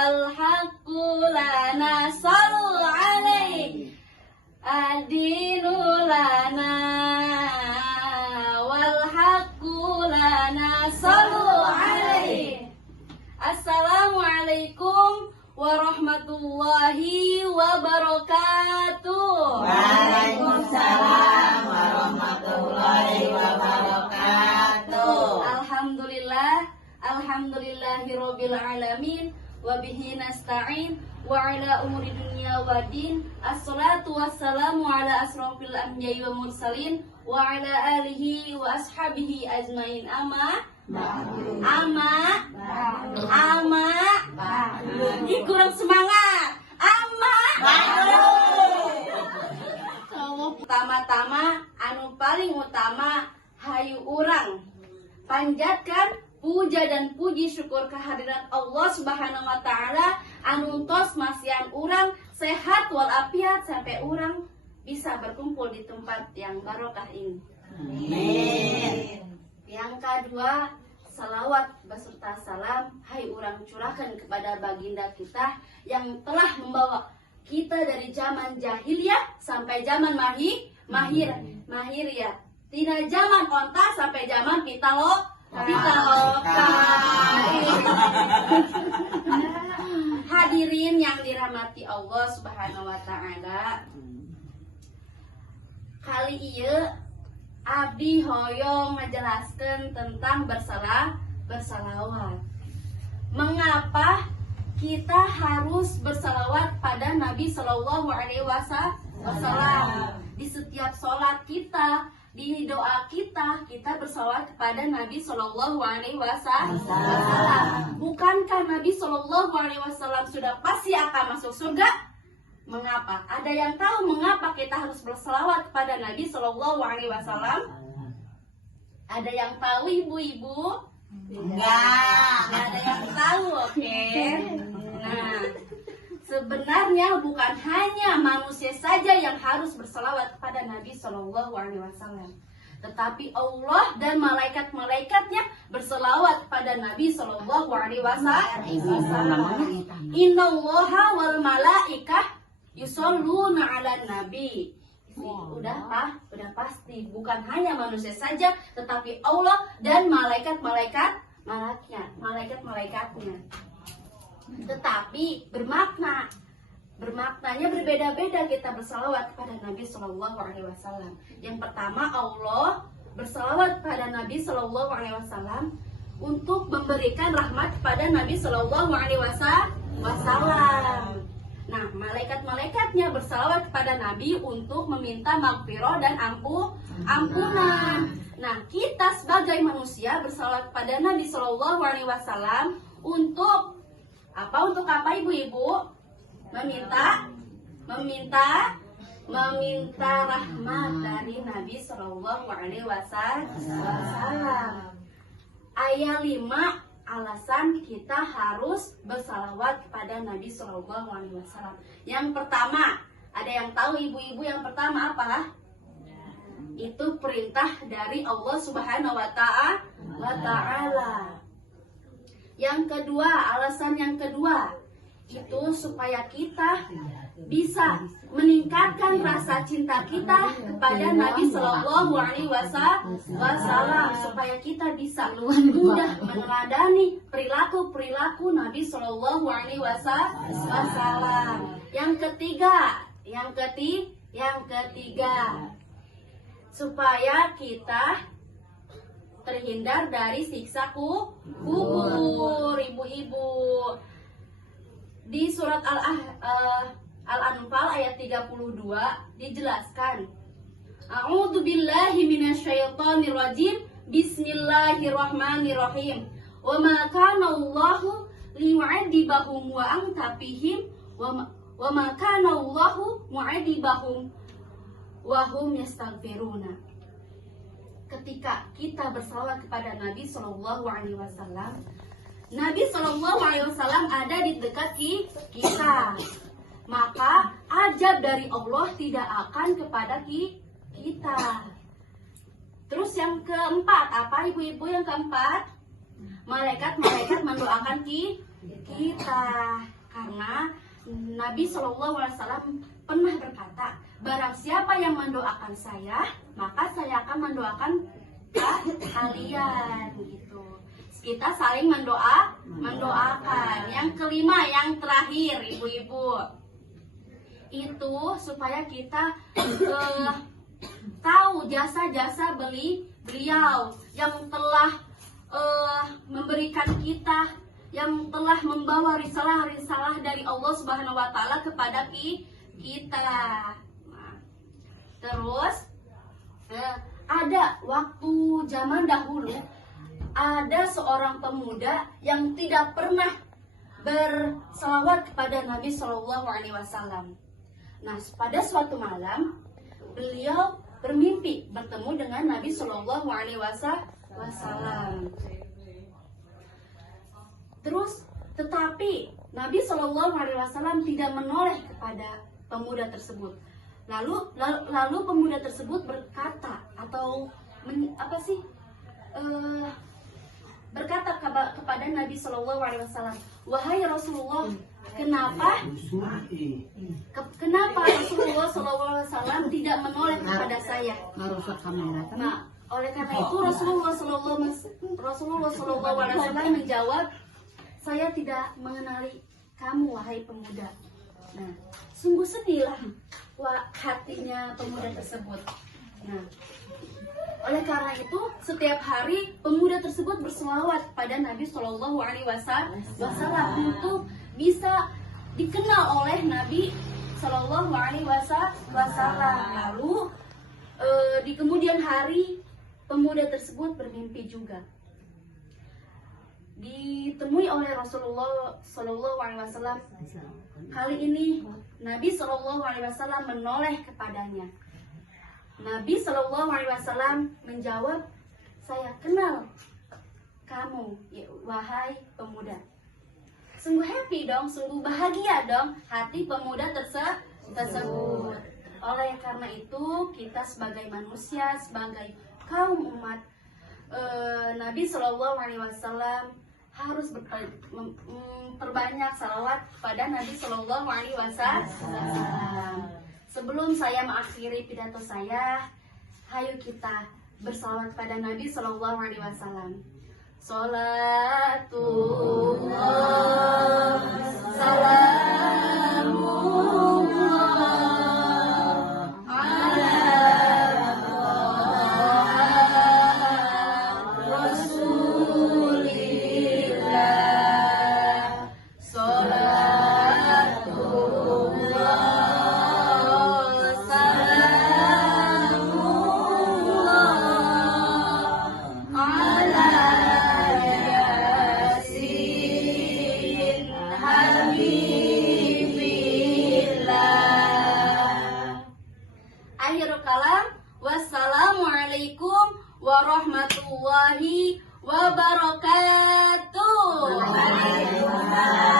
wal haqqu lana sallu alaihi ad-dinu lana wal haqqu lana sallu alaihi. Assalamualaikum warahmatullahi wabarakatuh. Waalaikumsalam warahmatullahi wabarakatuh. Alhamdulillahirabbil alamin wa bihi nasta'in wa ala umuri dunya waddin. Assalatu wassalamu ala asrofil anbiya'i wa mursalin wa ala alihi wa ashabihi ajmain. Ih, kurang semangat. Pertama-tama anu paling utama hayu urang panjatkan puja dan puji syukur kehadirat Allah Subhanahu wa taala anu tos masian urang sehat walafiat sampai urang bisa berkumpul di tempat yang barokah ini. Amin. Yang kedua, salawat beserta salam hai urang curahkan kepada baginda kita yang telah membawa kita dari zaman jahiliyah sampai zaman mahir ya. Tina zaman onta sampai zaman pitaloka. Hadirin yang dirahmati Allah Subhanahu wa taala. Kali ieu abdi hoyong menjelaskan tentang bersalawat. Mengapa kita harus bersalawat pada Nabi Shallallahu Alaihi Wasallam? Di setiap sholat kita, di doa kita bersalawat kepada Nabi Shallallahu Alaihi Wasallam. Bukankah Nabi Shallallahu Alaihi Wasallam sudah pasti akan masuk surga? Mengapa? Ada yang tahu mengapa kita harus bersalawat kepada Nabi Shallallahu Alaihi Wasallam? Ada yang tahu ibu-ibu? Enggak. Nggak ada yang tahu, oke? Nah, sebenarnya bukan hanya manusia saja yang harus bersalawat kepada Nabi Shallallahu Alaihi Wasallam, tetapi Allah dan malaikat-malaikatnya bersalawat kepada Nabi Shallallahu Alaihi Wasallam. Innallaha wal malaikah yusholluna 'alan nabi. Udah pasti bukan hanya manusia saja, tetapi Allah dan malaikat-malaikatnya. Tetapi bermaknanya berbeda-beda kita bersalawat kepada Nabi Shallallahu Alaihi Wasallam. Yang pertama, Allah bersalawat kepada Nabi Shallallahu Alaihi Wasallam untuk memberikan rahmat kepada Nabi Shallallahu Alaihi Wasallam. Nah, malaikat-malaikatnya bersalawat kepada Nabi untuk meminta maghfirah dan ampunan. Nah, kita sebagai manusia bersalawat kepada Nabi Shallallahu Alaihi Wasallam untuk apa? Untuk apa, ibu-ibu? Meminta rahmat dari Nabi Shallallahu Alaihi Wasallam. Ayat 5 alasan kita harus bersalawat kepada Nabi Shallallahu Alaihi Wasallam. Yang pertama, ada yang tahu ibu-ibu yang pertama apa? Itu perintah dari Allah Subhanahu wa taala. Yang kedua, alasan yang kedua itu supaya kita bisa meningkatkan rasa cinta kita kepada Nabi Shallallahu Alaihi Wasallam, supaya kita bisa mudah meneladani perilaku Nabi Shallallahu Alaihi Wasallam. Yang ketiga, supaya kita terhindar dari siksa kubur, ibu-ibu. Di surat Al-Anfal ayat 32 dijelaskan, A'udzubillahi minasyaitonirrajim. Bismillahirrahmanirrahim. Wa ma kana Allahu liyu'adzibahum wa anta fihim wa ma kana Allahu mu'adzibahum wa hum yastaghfiruna. Ketika kita bersalawat kepada Nabi Shallallahu Alaihi Wasallam, Nabi Shallallahu Alaihi Wasallam ada di dekat kita, maka azab dari Allah tidak akan kepada kita. Terus yang keempat, apa ibu-ibu yang keempat? Malaikat-malaikat mendoakan kita karena Nabi SAW pernah berkata, barang siapa yang mendoakan saya, maka saya akan mendoakan kalian gitu. Kita saling mendoakan. Yang kelima, yang terakhir, ibu-ibu, itu supaya kita tahu jasa-jasa beliau yang telah memberikan kita, yang telah membawa risalah-risalah dari Allah Subhanahu wa taala kepada kita. Nah, terus ada waktu zaman dahulu ada seorang pemuda yang tidak pernah berselawat kepada Nabi Shallallahu Alaihi Wasallam. Nah, pada suatu malam beliau bermimpi bertemu dengan Nabi Shallallahu Alaihi Wasallam. Terus, tetapi Nabi Shallallahu Alaihi Wasallam tidak menoleh kepada pemuda tersebut. Lalu pemuda tersebut berkata berkata kepada Nabi Shallallahu Alaihi Wasallam, wahai Rasulullah, kenapa Rasulullah Shallallahu Alaihi Wasallam tidak menoleh kepada saya? Nah, oleh karena itu Rasulullah Shallallahu Alaihi Wasallam menjawab, saya tidak mengenali kamu, wahai pemuda. Nah, sungguh sedihlah hatinya pemuda tersebut. Nah, oleh karena itu setiap hari pemuda tersebut berselawat pada Nabi Shallallahu Alaihi Wasallam untuk bisa dikenal oleh Nabi Shallallahu Alaihi Wasallam. Lalu di kemudian hari pemuda tersebut bermimpi juga. Ditemui oleh Rasulullah Shallallahu Alaihi Wasallam. Kali ini Nabi Shallallahu Alaihi Wasallam menoleh kepadanya. Nabi Shallallahu Alaihi Wasallam menjawab, saya kenal kamu, wahai pemuda. Sungguh happy dong, sungguh bahagia dong hati pemuda tersebut. Oleh karena itu kita sebagai manusia, sebagai kaum umat Nabi Shallallahu Alaihi Wasallam harus memperbanyak salawat kepada Nabi Shallallahu Alaihi Wasallam. Sebelum saya mengakhiri pidato saya, ayo kita bersalawat pada Nabi Shallallahu Alaihi Wasallam. Salatullah, salamullah ala Rasulillah. Akhirul kalam, wassalamualaikum warahmatullahi wabarakatuh. Waalaikumsalam.